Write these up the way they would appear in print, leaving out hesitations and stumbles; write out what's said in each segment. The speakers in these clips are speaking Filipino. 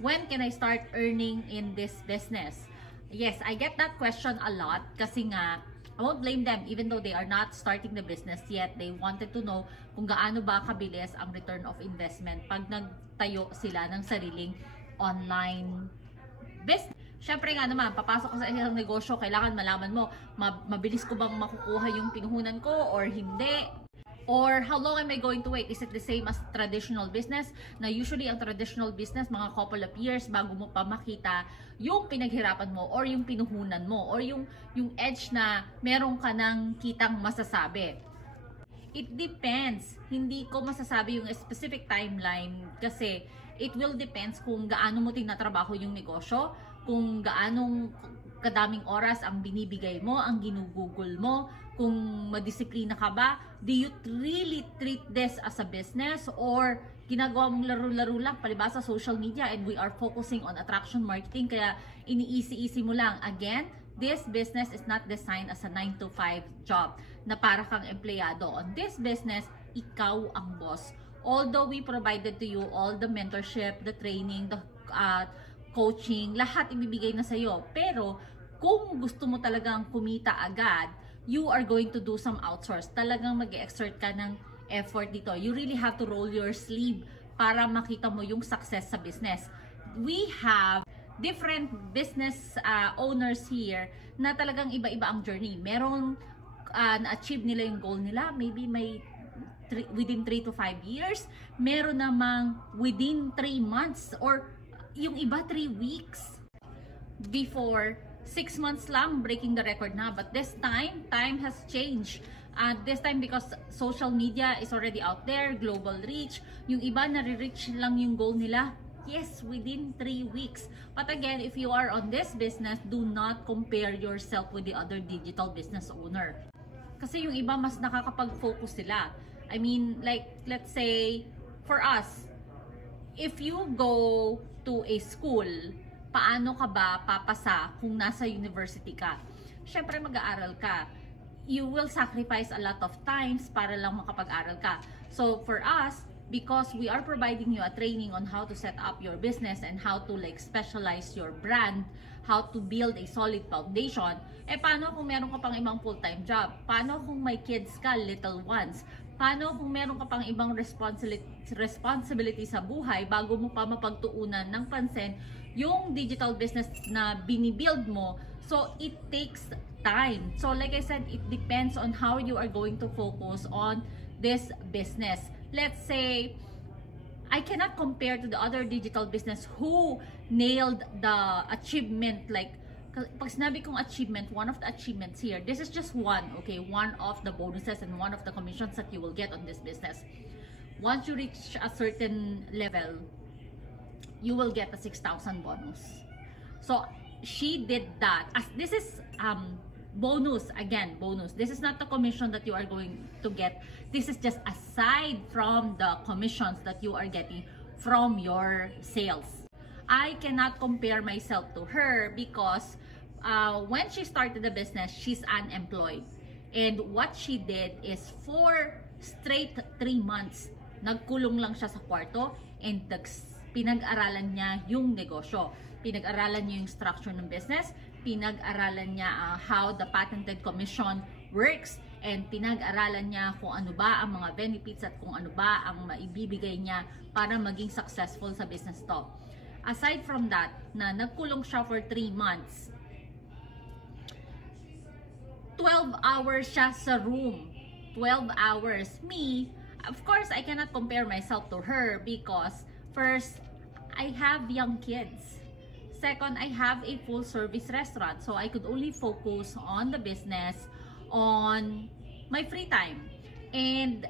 when can I start earning in this business? Yes, I get that question a lot kasi nga, I won't blame them even though they are not starting the business yet. They wanted to know kung gaano ba kabilis ang return of investment pag nagtayo sila ng sariling online business. Syempre nga naman, papasok ka sa isang negosyo, kailangan malaman mo, mabilis ko bang makukuha yung pinuhunan ko or hindi? Or how long am I going to wait? Is it the same as traditional business? Na usually ang traditional business, mga couple of years bago mo pa makita yung pinaghirapan mo or yung pinuhunan mo or yung edge na meron ka ng kitang masasabi. It depends. Hindi ko masasabi yung specific timeline kasi it will depends kung gaano mo tinatrabaho yung negosyo, kung gaanong kadaming oras ang binibigay mo, ang ginugugol mo, kung madisiplina ka ba, do you really treat this as a business or ginagawa mong laro-laro lang palibasa social media and we are focusing on attraction marketing kaya iniisi-isi mo lang. Again, this business is not designed as a 9-to-5 job na para kang empleyado. On this business, ikaw ang boss. Although we provided to you all the mentorship, the training, the coaching, lahat ibibigay na sa'yo. Pero kung gusto mo talagang kumita agad, you are going to do some outsource. Talagang mag-exert ka ng effort dito. You really have to roll your sleeve para makita mo yung success sa business. We have different business owners here na talagang iba-iba ang journey. Meron na-achieve nila yung goal nila. Maybe may within 3 to 5 years. Meron namang within 3 months or yung iba 3 weeks. Before 6 months lang, breaking the record na. But this time has changed. This time because social media is already out there, global reach. Yung iba nare-reach lang yung goal nila. Yes, within 3 weeks. But again, if you are on this business, do not compare yourself with the other digital business owner. Kasi yung iba mas nakakapag-focus sila. I mean, like, let's say, for us, if you go to a school, paano ka ba papasa kung nasa university ka? Siyempre mag-aaral ka. You will sacrifice a lot of times para lang makapag-aral ka. So for us, because we are providing you a training on how to set up your business and how to like specialize your brand, how to build a solid foundation, paano kung meron ka pang ibang full-time job? Paano kung may kids ka, little ones? Paano kung meron ka pang ibang responsibility sa buhay bago mo pa mapagtuunan ng pansin yung digital business na binibuild mo? So it takes time. So like I said, it depends on how you are going to focus on this business. Let's say, I cannot compare to the other digital business who nailed the achievement. Like, pag sinabi kong achievement, one of the achievements here, this is just one, okay? One of the bonuses and one of the commissions that you will get on this business. Once you reach a certain level, you will get a 6,000 bonus. So, she did that. As this is bonus, again, bonus. This is not the commission that you are going to get. This is just aside from the commissions that you are getting from your sales. I cannot compare myself to her because when she started the business, she's unemployed. And what she did is 4 straight 3 months, nagkulong lang siya sa kwarto and pinag-aralan niya yung negosyo. Pinag-aralan niya yung structure ng business, pinag-aralan niya how the patented commission works, and pinag-aralan niya kung ano ba ang mga benefits at kung ano ba ang maibibigay niya para maging successful sa business to. Aside from that, na nagkulong siya for 3 months, 12 hours siya sa room. 12 hours. Me, of course, I cannot compare myself to her because first, I have young kids. Second, I have a full service restaurant. So I could only focus on the business on my free time. And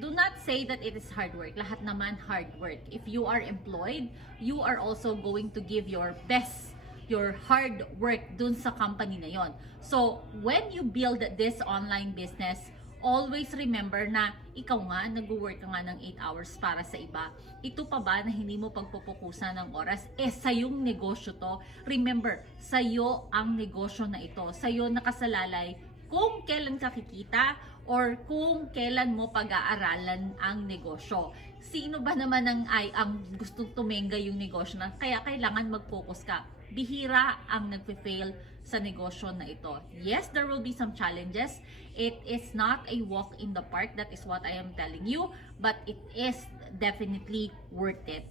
do not say that it is hard work. Lahat naman hard work. If you are employed, you are also going to give your best, your hard work dun sa company na yon. So when you build this online business, always remember na ikaw nga, nag-work ka nga ng 8 hours para sa iba. Ito pa ba na hindi mo pagpupukusan ng oras? Sayong negosyo to. Remember, sayo ang negosyo na ito. Sayo nakasalalay kung kailan ka kikita or kung kailan mo pag-aaralan ang negosyo. Sino ba naman ang gustong tumenga yung negosyo na kaya kailangan mag-focus ka? Bihira ang nagpe-fail sa negosyo na ito. Yes, there will be some challenges. It is not a walk in the park, that is what I am telling you, but it is definitely worth it.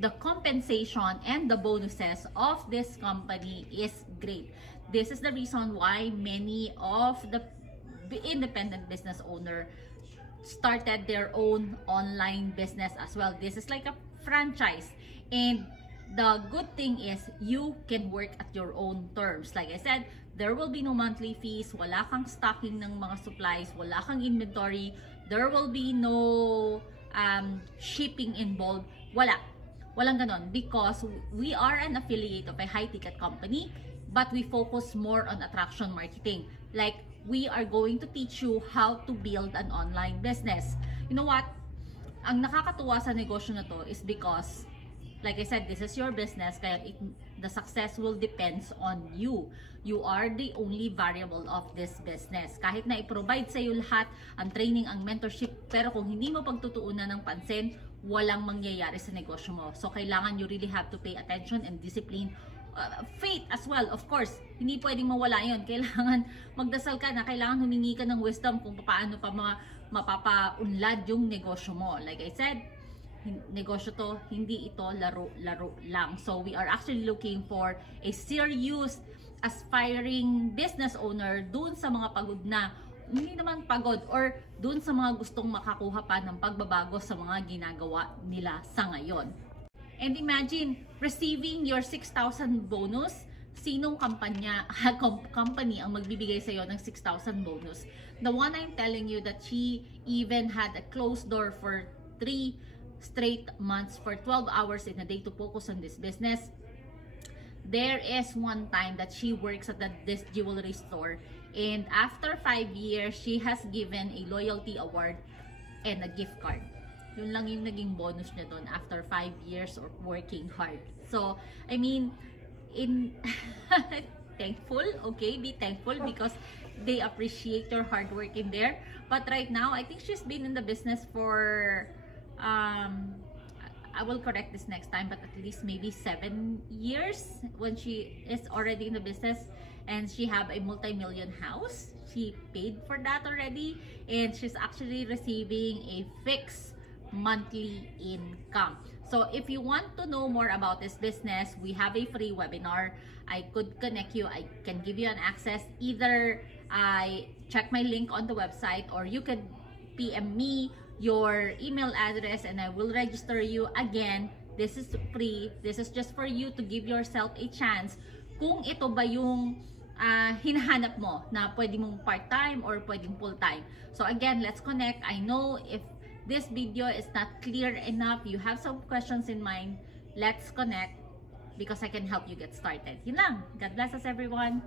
The compensation and the bonuses of this company is great. This is the reason why many of the independent business owner started their own online business as well. This is like a franchise, and the good thing is you can work at your own terms. Like I said, there will be no monthly fees, wala kang stocking ng mga supplies, wala kang inventory, there will be no shipping involved, walang ganon, because we are an affiliate of a high ticket company, but we focus more on attraction marketing. Like, we are going to teach you how to build an online business. You know what? Ang nakakatuwa sa negosyo na to is because, like I said, this is your business, kaya the success will depends on you. You are the only variable of this business. Kahit na i-provide sa iyo lahat, ang training, ang mentorship, pero kung hindi mo pagtutuunan ng pansin, walang mangyayari sa negosyo mo. So, kailangan you really have to pay attention and discipline. Faith as well, of course. Hindi pwedeng mawala yun. Kailangan magdasal ka na, kailangan humingi ka ng wisdom kung paano pa mapapaunlad yung negosyo mo. Like I said, negosyo to, hindi ito laro-laro lang. So, we are actually looking for a serious, aspiring business owner dun sa mga pagod na, hindi naman pagod, or dun sa mga gustong makakuha pa ng pagbabago sa mga ginagawa nila sa ngayon. And imagine, receiving your 6,000 bonus, sinong company ang magbibigay sa iyo ng 6,000 bonus? The one I'm telling you that she even had a closed door for 3 straight months for 12 hours in a day to focus on this business. There is one time that she works at this jewelry store, and after 5 years, she has given a loyalty award and a gift card. Yun lang yung naging bonus niya doon after 5 years of working hard. So, I mean, thankful, okay? Be thankful because they appreciate your hard work in there. But right now, I think she's been in the business for, I will correct this next time, but at least maybe 7 years when she is already in the business, and she have a multi-million house. She paid for that already, and she's actually receiving a fixed monthly income. So if you want to know more about this business, we have a free webinar. I could connect you. I can give you an access. Either I check my link on the website, or you could PM me your email address and I will register you. Again, this is free. This is just for you to give yourself a chance kung ito ba yung hinahanap mo na pwede mong part-time or pwedeng full-time. So again, let's connect. I know if this video is not clear enough, you have some questions in mind, let's connect because I can help you get started. Yun lang. God bless us, everyone.